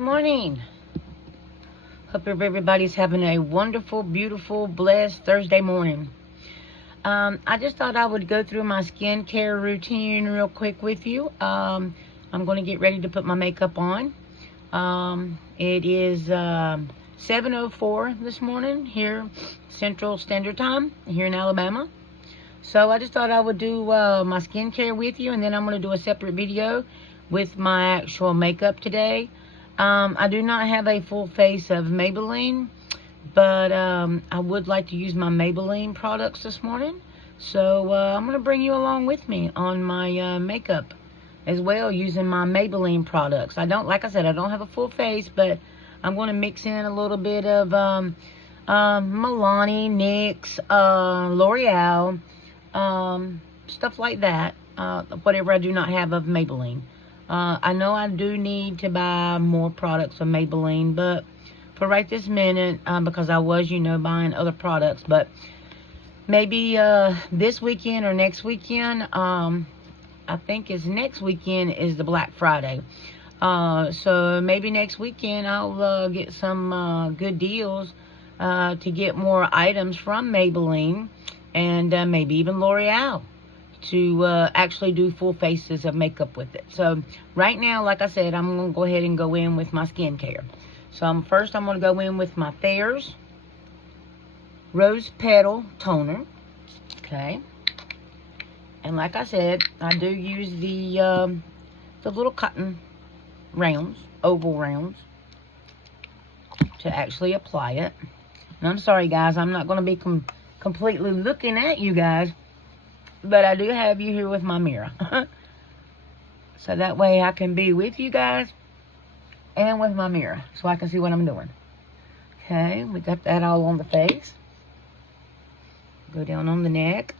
Good morning. Hope everybody's having a wonderful, beautiful, blessed Thursday morning. I just thought I would go through my skincare routine real quick with you. I'm going to get ready to put my makeup on. It is 7:04 this morning here, Central Standard Time, here in Alabama. So I just thought I would do my skincare with you, and then I'm going to do a separate video with my actual makeup today. I do not have a full face of Maybelline, but I would like to use my Maybelline products this morning. So I'm going to bring you along with me on my makeup as well, using my Maybelline products. Like I said, I don't have a full face, but I'm going to mix in a little bit of Milani, NYX, L'Oreal, stuff like that, whatever I do not have of Maybelline. I know I do need to buy more products of Maybelline, but for right this minute, because I was, buying other products, but maybe this weekend or next weekend, I think it's next weekend is the Black Friday. So maybe next weekend I'll get some good deals to get more items from Maybelline and maybe even L'Oreal to actually do full faces of makeup with it. So right now, like I said, I'm going to go ahead and go in with my skincare. So first I'm going to go in with my Thayer's Rose Petal Toner. Okay. And like I said, I do use the little cotton rounds, oval rounds, to actually apply it. And I'm sorry, guys, I'm not going to be completely looking at you guys, but I do have you here with my mirror. So that way I can be with you guys and with my mirror, so I can see what I'm doing. Okay, we got that all on the face. Go down on the neck.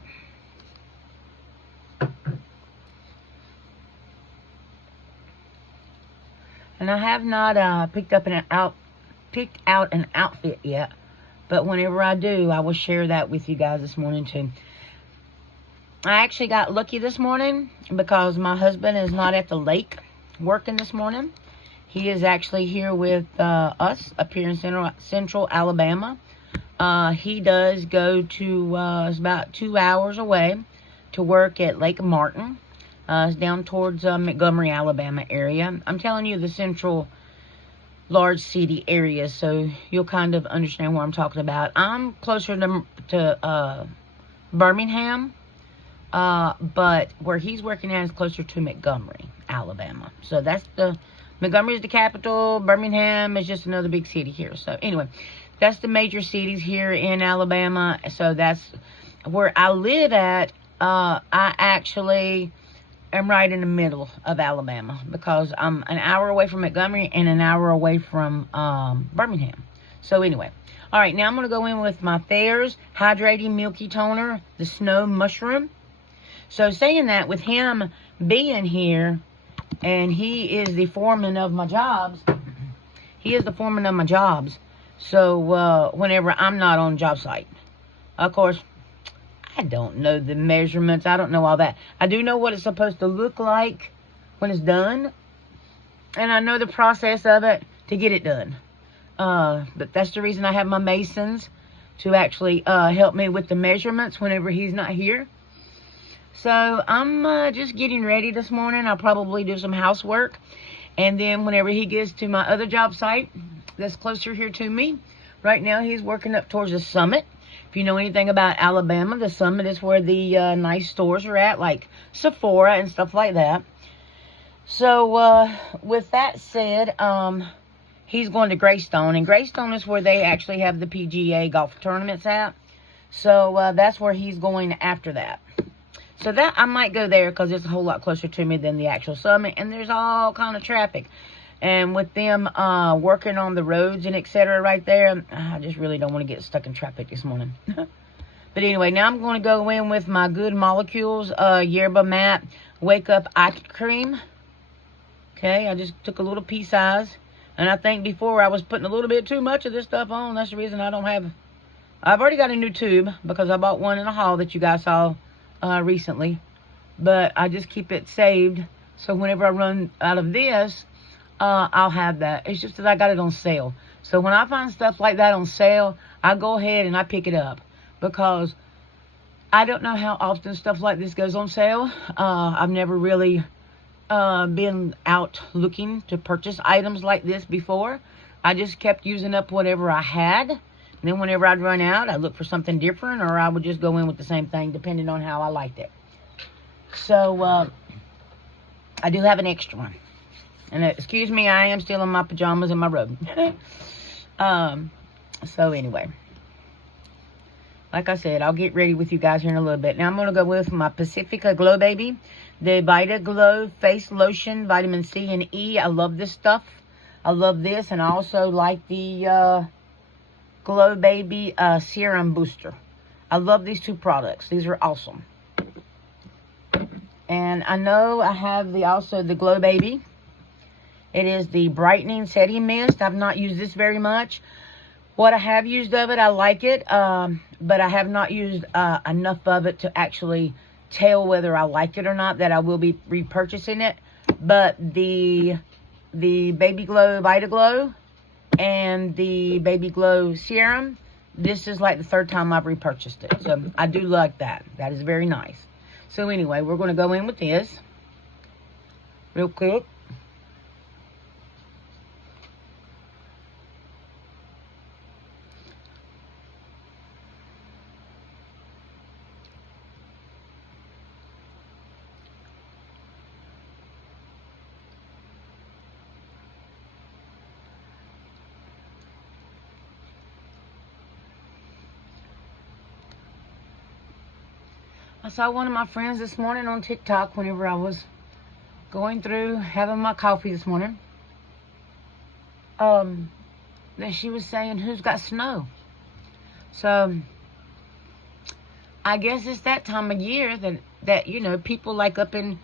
And I have not picked out an outfit yet, but whenever I do, I will share that with you guys this morning too. I actually got lucky this morning because my husband is not at the lake working this morning. He is actually here with us up here in Central Alabama. He does go to, it's about 2 hours away to work at Lake Martin. It's down towards Montgomery, Alabama area. I'm telling you the central large city areas, so you'll kind of understand what I'm talking about. I'm closer to Birmingham. But where he's working at is closer to Montgomery, Alabama. So Montgomery is the capital. Birmingham is just another big city here. So anyway, that's the major cities here in Alabama. So that's where I live at. I actually am right in the middle of Alabama because I'm an hour away from Montgomery and an hour away from Birmingham. So anyway, all right, now I'm going to go in with my Thayer's Hydrating Milky Toner, the Snow Mushroom. So saying that, with him being here, and he is the foreman of my jobs, so whenever I'm not on job site, of course, I don't know the measurements, I don't know all that. I do know what it's supposed to look like when it's done, and I know the process of it to get it done. But that's the reason I have my masons to actually help me with the measurements whenever he's not here. So I'm just getting ready this morning. I'll probably do some housework. And then whenever he gets to my other job site that's closer here to me, right now he's working up towards the Summit. If you know anything about Alabama, the Summit is where the nice stores are at, like Sephora and stuff like that. So with that said, he's going to Greystone. And Greystone is where they actually have the PGA golf tournaments at. So that's where he's going after that. So that I might go there because it's a whole lot closer to me than the actual Summit. And there's all kind of traffic. And with them working on the roads and etc. right there, I just really don't want to get stuck in traffic this morning. But anyway, now I'm going to go in with my Good Molecules Yerba Matte Wake Up Eye Cream. Okay, I just took a little pea size. And I think before I was putting a little bit too much of this stuff on. That's the reason I don't have... I've already got a new tube because I bought one in a haul that you guys saw recently. But I just keep it saved. So whenever I run out of this, I'll have that. It's just that I got it on sale. So when I find stuff like that on sale, I go ahead and I pick it up, because I don't know how often stuff like this goes on sale. I've never really been out looking to purchase items like this before. I just kept using up whatever I had. And then whenever I'd run out, I'd look for something different, or I would just go in with the same thing, depending on how I liked it. So, I do have an extra one. And excuse me, I am still in my pajamas and my robe. So anyway. Like I said, I'll get ready with you guys here in a little bit. Now I'm going to go with my Pacifica Glow Baby. The Vita Glow Face Lotion, Vitamin C and E. I love this stuff. I love this. And I also like the Glow Baby Serum Booster. I love these two products. These are awesome. And I know I have also the Glow Baby. It is the Brightening Setting Mist. I've not used this very much. What I have used of it, I like it. But I have not used enough of it to actually tell whether I like it or not, that I will be repurchasing it. But the Baby Glow Vita Glow and the Baby Glow Serum, this is like the third time I've repurchased it. So I do like that. That is very nice. So anyway, we're going to go in with this real quick. I saw one of my friends this morning on TikTok whenever I was going through having my coffee this morning. That she was saying, who's got snow? So, I guess it's that time of year that you know, people like up in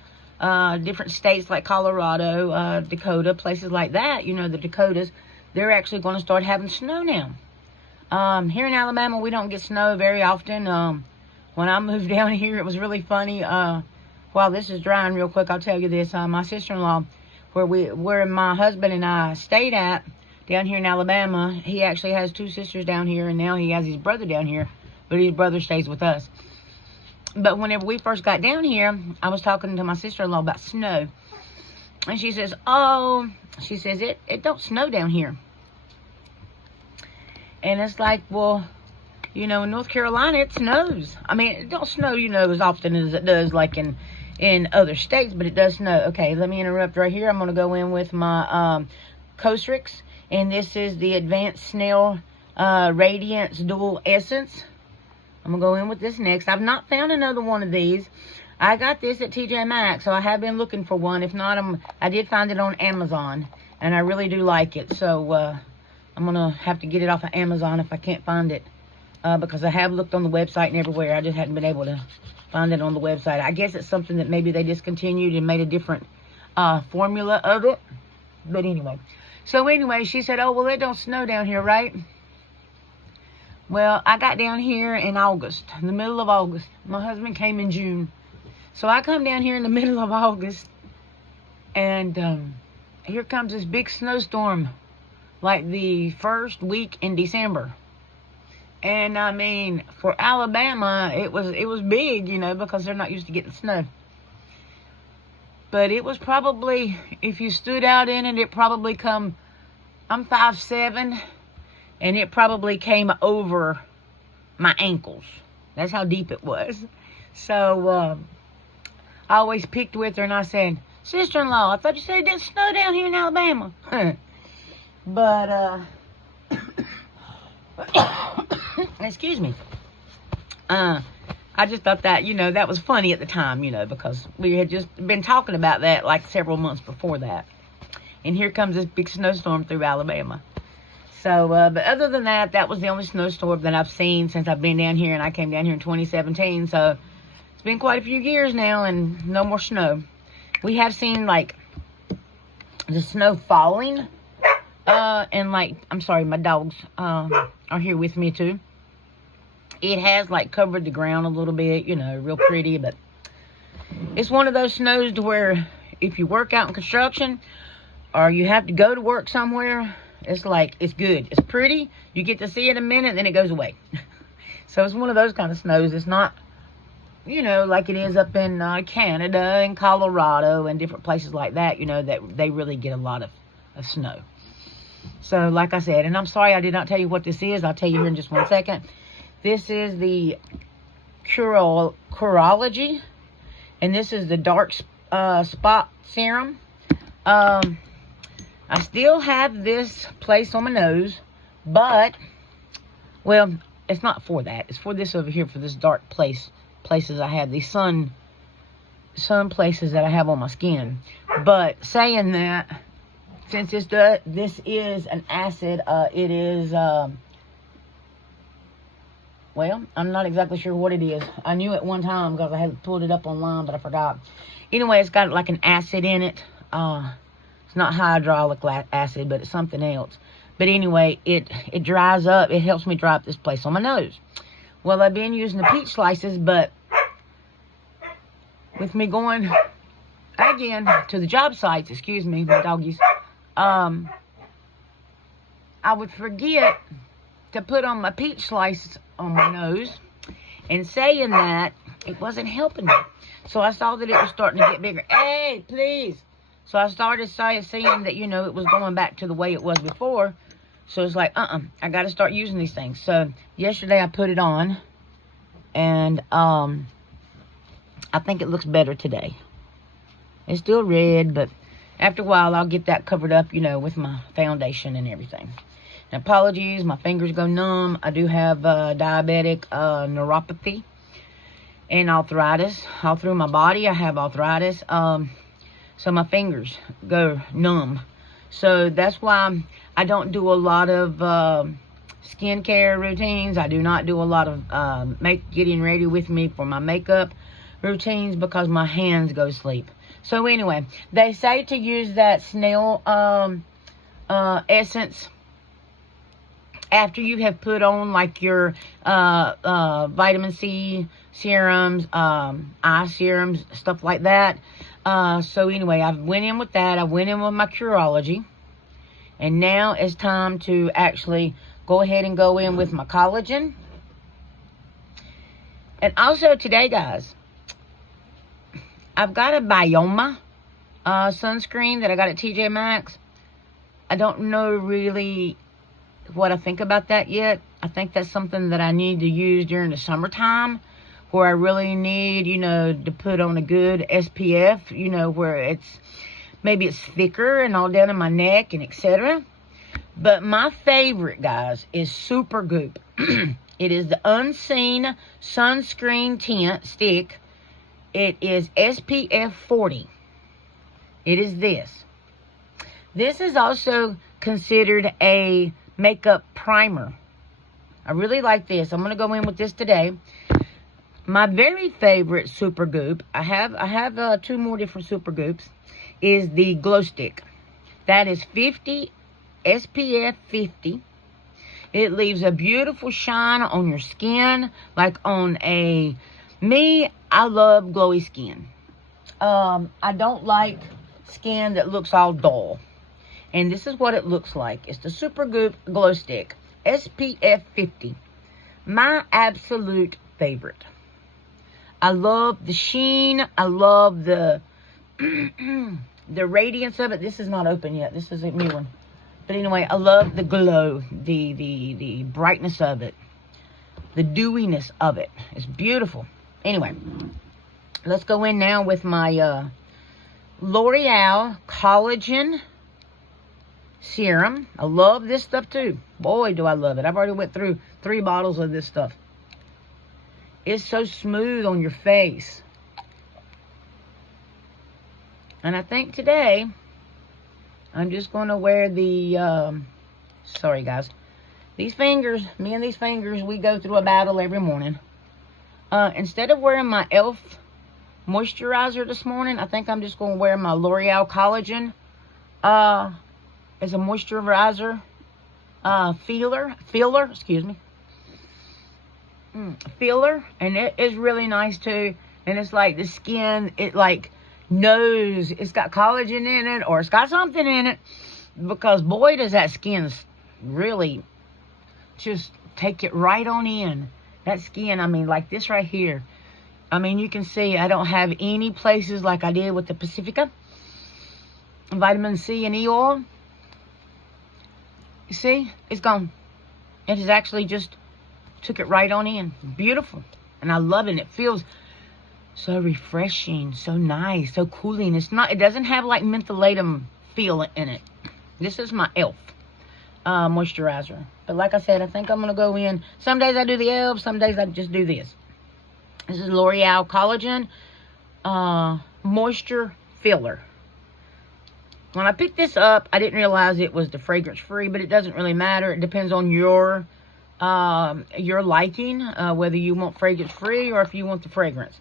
different states like Colorado, Dakota, places like that, you know, the Dakotas, they're actually going to start having snow now. Here in Alabama, we don't get snow very often. When I moved down here, it was really funny. While this is drying real quick, I'll tell you this. My sister-in-law, where my husband and I stayed at down here in Alabama, he actually has two sisters down here, and now he has his brother down here, but his brother stays with us. But whenever we first got down here, I was talking to my sister-in-law about snow. And she says, it don't snow down here. And it's like, well, you know, in North Carolina, it snows. I mean, it don't snow, you know, as often as it does, like in other states, but it does snow. Okay, let me interrupt right here. I'm going to go in with my Cosrx, and this is the Advanced Snail Radiance Dual Essence. I'm going to go in with this next. I've not found another one of these. I got this at TJ Maxx, so I have been looking for one. If not, I did find it on Amazon, and I really do like it. So, I'm going to have to get it off of Amazon if I can't find it. Because I have looked on the website and everywhere. I just hadn't been able to find it on the website. I guess it's something that maybe they discontinued and made a different formula of it. But anyway. So anyway, she said, oh, well, it don't snow down here, right? Well, I got down here in August, in the middle of August. My husband came in June. So I come down here in the middle of August. And here comes this big snowstorm. Like the first week in December. And I mean, for Alabama, it was big, you know, because they're not used to getting snow. But it was probably, if you stood out in it, it probably come, I'm 5'7", and it probably came over my ankles. That's how deep it was. So, I always picked with her and I said, sister-in-law, I thought you said it didn't snow down here in Alabama. But, excuse me. I just thought that, you know, that was funny at the time, you know, because we had just been talking about that like several months before that. And here comes this big snowstorm through Alabama. So, but other than that, that was the only snowstorm that I've seen since I've been down here. And I came down here in 2017. So, it's been quite a few years now and no more snow. We have seen, like, the snow falling. And, like, I'm sorry, my dogs are here with me, too. It has, like, covered the ground a little bit, you know, real pretty. But it's one of those snows to where if you work out in construction or you have to go to work somewhere, it's like, it's good. It's pretty. You get to see it a minute, then it goes away. So it's one of those kind of snows. It's not, you know, like it is up in Canada and Colorado and different places like that, you know, that they really get a lot of snow. So, like I said, and I'm sorry I did not tell you what this is. I'll tell you here in just one second. This is the Curology, and this is the dark spot serum. I still have this place on my nose, but, well, it's not for that. It's for this over here, for this dark places I have, these sun places that I have on my skin. But saying that, since this is an acid, it is, well, I'm not exactly sure what it is. I knew it one time because I had pulled it up online, but I forgot. Anyway, it's got like an acid in it. It's not hydraulic acid, but it's something else. But anyway, it dries up. It helps me dry up this place on my nose. Well, I've been using the peach slices, but with me going again to the job sites, excuse me, my doggies, I would forget to put on my peach slices on my nose, and saying that, it wasn't helping me. So I saw that it was starting to get bigger. Hey, please. So I started seeing that, you know, it was going back to the way it was before. So it's like, I got to start using these things. So yesterday I put it on, and I think it looks better today. It's still red, but after a while I'll get that covered up, you know, with my foundation and everything. Now, apologies, my fingers go numb. I do have diabetic neuropathy and arthritis all through my body. I have arthritis. So my fingers go numb. So that's why I don't do a lot of skincare routines. I do not do a lot of getting ready with me for my makeup routines, because my hands go to sleep. So anyway, they say to use that snail essence after you have put on like your vitamin C serums, eye serums, stuff like that. So anyway, I went in with that. I went in with my Curology. And now it's time to actually go ahead and go in with my collagen. And also today, guys, I've got a Bioma sunscreen that I got at TJ Maxx. I don't know really what I think about that yet. I think that's something that I need to use during the summertime, where I really need, you know, to put on a good SPF, you know, where maybe it's thicker and all down in my neck and etc. But my favorite, guys, is Super Goop. It is the Unseen Sunscreen Tint Stick. It is SPF 40. It is this. This is also considered a makeup primer. I really like this. I'm going to go in with this today. My very favorite Super Goop, I have 2 more different Super Goops, is the Glow Stick. That is 50, SPF 50. It leaves a beautiful shine on your skin, like on me, I love glowy skin. I don't like skin that looks all dull. And this is what it looks like. It's the Super Goop Glow Stick, SPF 50. My absolute favorite. I love the sheen. I love the the radiance of it. This is not open yet. This is a new one. But anyway, I love the glow, the brightness of it, the dewiness of it. It's beautiful. Anyway, let's go in now with my L'Oreal Collagen Serum. I love this stuff too. Boy, do I love it. I've already went through 3 bottles of this stuff. It's so smooth on your face. And I think today, I'm just going to wear the, sorry guys, these fingers, me and these fingers, we go through a battle every morning. Instead of wearing my e.l.f. moisturizer this morning, I think I'm just going to wear my L'Oreal Collagen as a moisturizer filler, excuse me. Filler, and it is really nice too. And it's like the skin, it like knows it's got collagen in it or it's got something in it, because boy, does that skin really just take it right on in. That skin, I mean, like this right here. I mean, you can see I don't have any places like I did with the Pacifica vitamin C and E oil. You see, it's gone. It has actually just took it right on in. Beautiful. And I love it. It feels so refreshing, so nice, so cooling. It doesn't have like mentholatum feel in it. This is my e.l.f. Moisturizer. But like I said, I think I'm going to go in. Some days I do the e.l.f., some days I just do this. This is L'Oreal Collagen Moisture Filler. When I picked this up, I didn't realize it was the fragrance free, but it doesn't really matter. It depends on your liking, whether you want fragrance free or if you want the fragrance.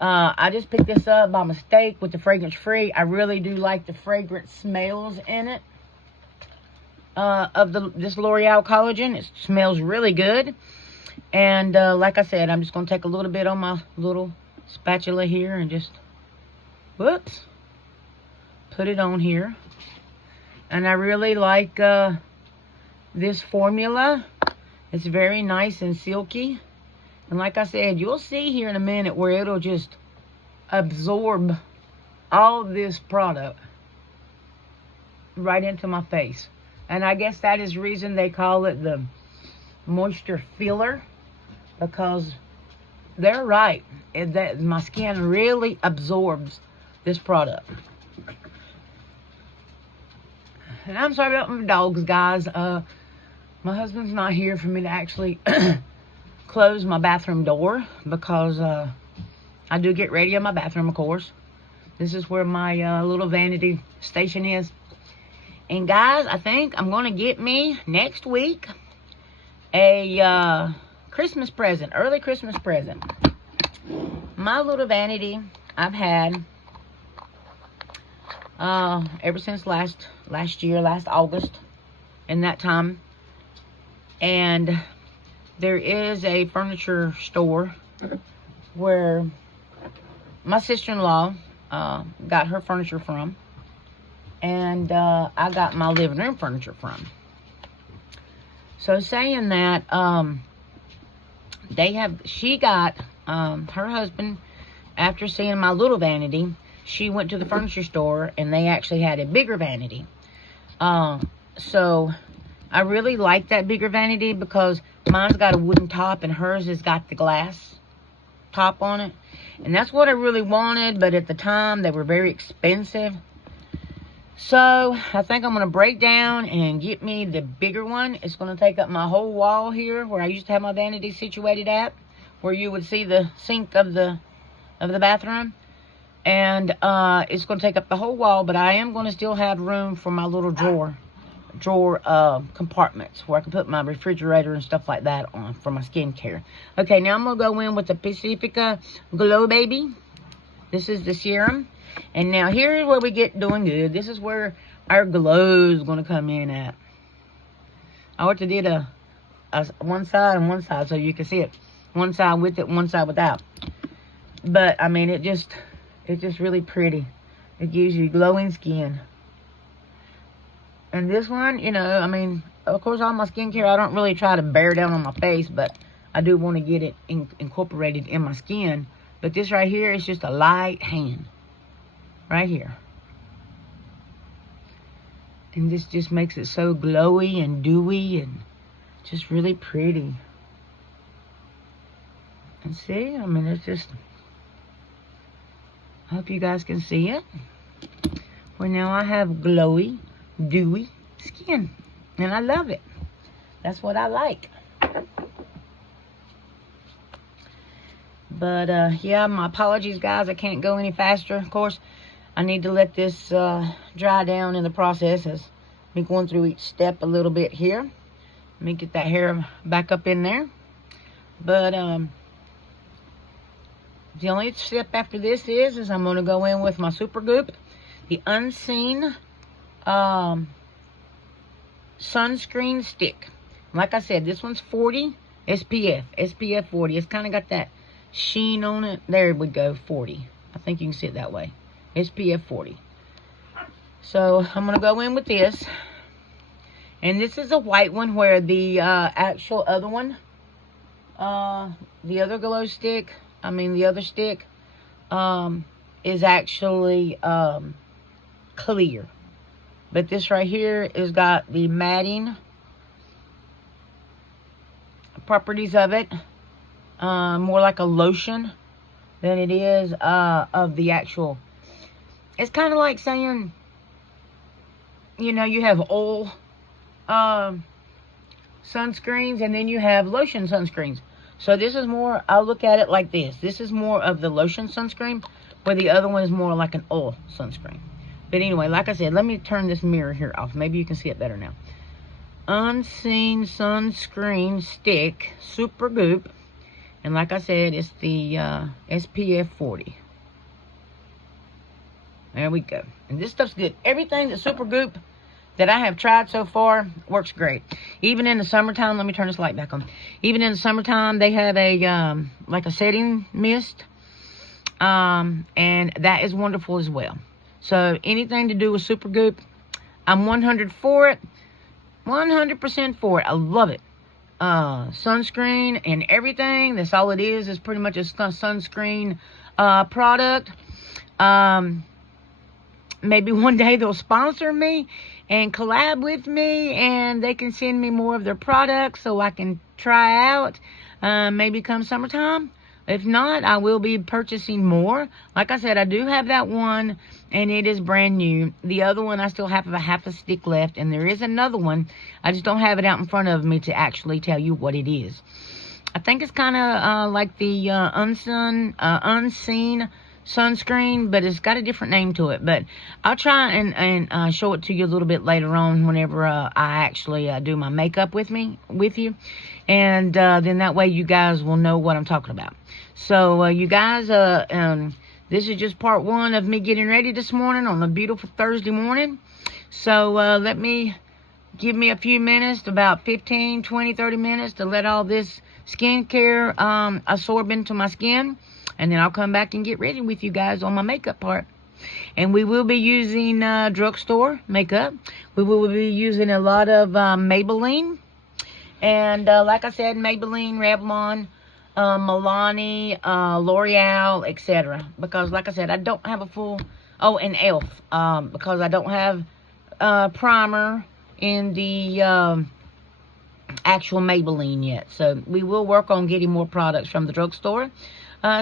I just picked this up by mistake with the fragrance free. I really do like the fragrance smells in it of this L'Oreal Collagen. It smells really good. And like I said, I'm just going to take a little bit on my little spatula here and just, whoops, put it on here. And I really like this formula. It's very nice and silky. And like I said, you'll see here in a minute where it'll just absorb all this product right into my face. And I guess that is the reason they call it the moisture filler, because they're right. That my skin really absorbs this product. And I'm sorry about my dogs, guys. My husband's not here for me to actually close my bathroom door, because I do get ready in my bathroom, of course. This is where my little vanity station is. And guys, I think I'm going to get me next week a Christmas present, early Christmas present. My little vanity I've had ever since last year, last August, in that time. And there is a furniture store where my sister-in-law got her furniture from, and I got my living room furniture from. So saying that, she got her husband, after seeing my little vanity, she went to the furniture store and they actually had a bigger vanity. So I really like that bigger vanity, because mine's got a wooden top and hers has got the glass top on it. And that's what I really wanted, but at the time they were very expensive. So I think I'm going to break down and get me the bigger one. It's going to take up my whole wall here where I used to have my vanity situated at, where you would see the sink of the bathroom. And it's going to take up the whole wall, but I am going to still have room for my little drawer compartments where I can put my refrigerator and stuff like that on for my skincare. Okay, now I'm going to go in with the Pacifica Glow Baby. This is the serum. And now here's where we get doing good. This is where our glow is going to come in at. I already did a one side and one side so you can see it. One side with it, one side without. But, I mean, it's just really pretty. It gives you glowing skin. And this one, you know, I mean, of course, all my skincare, I don't really try to bear down on my face, but I do want to get it incorporated in my skin. But this right here is just a light hand. Right here. And this just makes it so glowy and dewy and just really pretty. And see, I mean, it's just, I hope you guys can see it. Well, now I have glowy, dewy skin. And I love it. That's what I like. But, yeah, my apologies, guys. I can't go any faster. Of course, I need to let this dry down in the process, as me going through each step a little bit here. Let me get that hair back up in there. But, the only step after this is I'm going to go in with my Super Goop, the Unseen Sunscreen Stick. Like I said, this one's 40 SPF 40. It's kind of got that sheen on it. There we go, 40. I think you can see it that way. SPF 40. So I'm going to go in with this. And this is a white one, where the actual other one, the other glow stick, the other stick, is actually clear. But this right here has got the matting properties of it. More like a lotion than it is of the actual. It's kind of like saying, you know, you have oil sunscreens, and then you have lotion sunscreens. So this is more, I'll look at it like this. This is more of the lotion sunscreen, where the other one is more like an oil sunscreen. But anyway, like I said, let me turn this mirror here off. Maybe you can see it better now. Unseen Sunscreen Stick Super Goop. And like I said, it's the SPF 40. There we go. And this stuff's good. Everything that Super Goop that I have tried so far works great. Even in the summertime, let me turn this light back on. Even in the summertime, they have a like a setting mist, and that is wonderful as well. So anything to do with Super Goop, I'm 100% for it. I love it. Sunscreen and everything. That's all it is pretty much a sunscreen product. Maybe one day they'll sponsor me and collab with me, and they can send me more of their products so I can try out, maybe come summertime. If not, I will be purchasing more. Like I said, I do have that one, and it is brand new. The other one, I still have a half a stick left, and there is another one. I just don't have it out in front of me to actually tell you what it is. I think it's kind of like the unseen sunscreen, but it's got a different name to it. But I'll try and show it to you a little bit later on whenever I actually do my makeup with you, and then that way you guys will know what I'm talking about. So you guys, this is just part one of me getting ready this morning on a beautiful Thursday morning. So let me give me a few minutes, about 15, 20, 30 minutes, to let all this skincare absorb into my skin. And then I'll come back and get ready with you guys on my makeup part. And we will be using drugstore makeup. We will be using a lot of Maybelline. And like I said, Maybelline, Revlon, Milani, L'Oreal, etc. Because like I said, I don't have a full... Oh, and e.l.f. Because I don't have primer in the actual Maybelline yet. So we will work on getting more products from the drugstore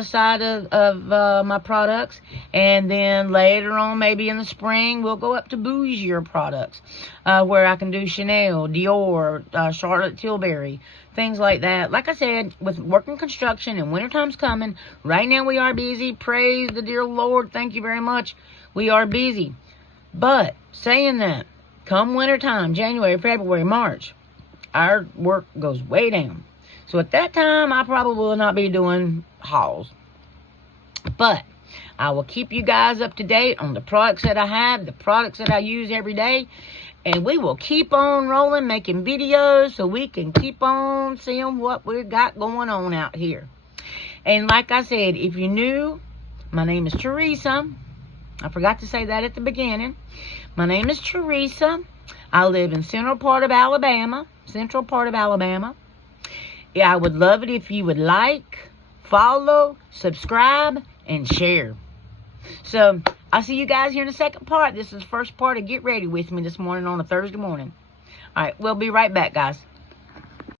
side of my products, and then later on, maybe in the spring, we'll go up to bougier products, where I can do Chanel, Dior, Charlotte Tilbury, things like that. Like I said, with working construction and wintertime's coming, right now we are busy. Praise the dear Lord. Thank you very much. We are busy. But saying that, come wintertime, January, February, March, our work goes way down. So at that time, I probably will not be doing hauls. But I will keep you guys up to date on the products that I have, the products that I use every day. And we will keep on rolling, making videos so we can keep on seeing what we got going on out here. And like I said, if you're new, my name is Teresa. I forgot to say that at the beginning. My name is Teresa. I live in central part of Alabama. Yeah, I would love it if you would like, follow, subscribe, and share. So, I'll see you guys here in the second part. This is the first part of Get Ready with me this morning on a Thursday morning. Alright, we'll be right back, guys.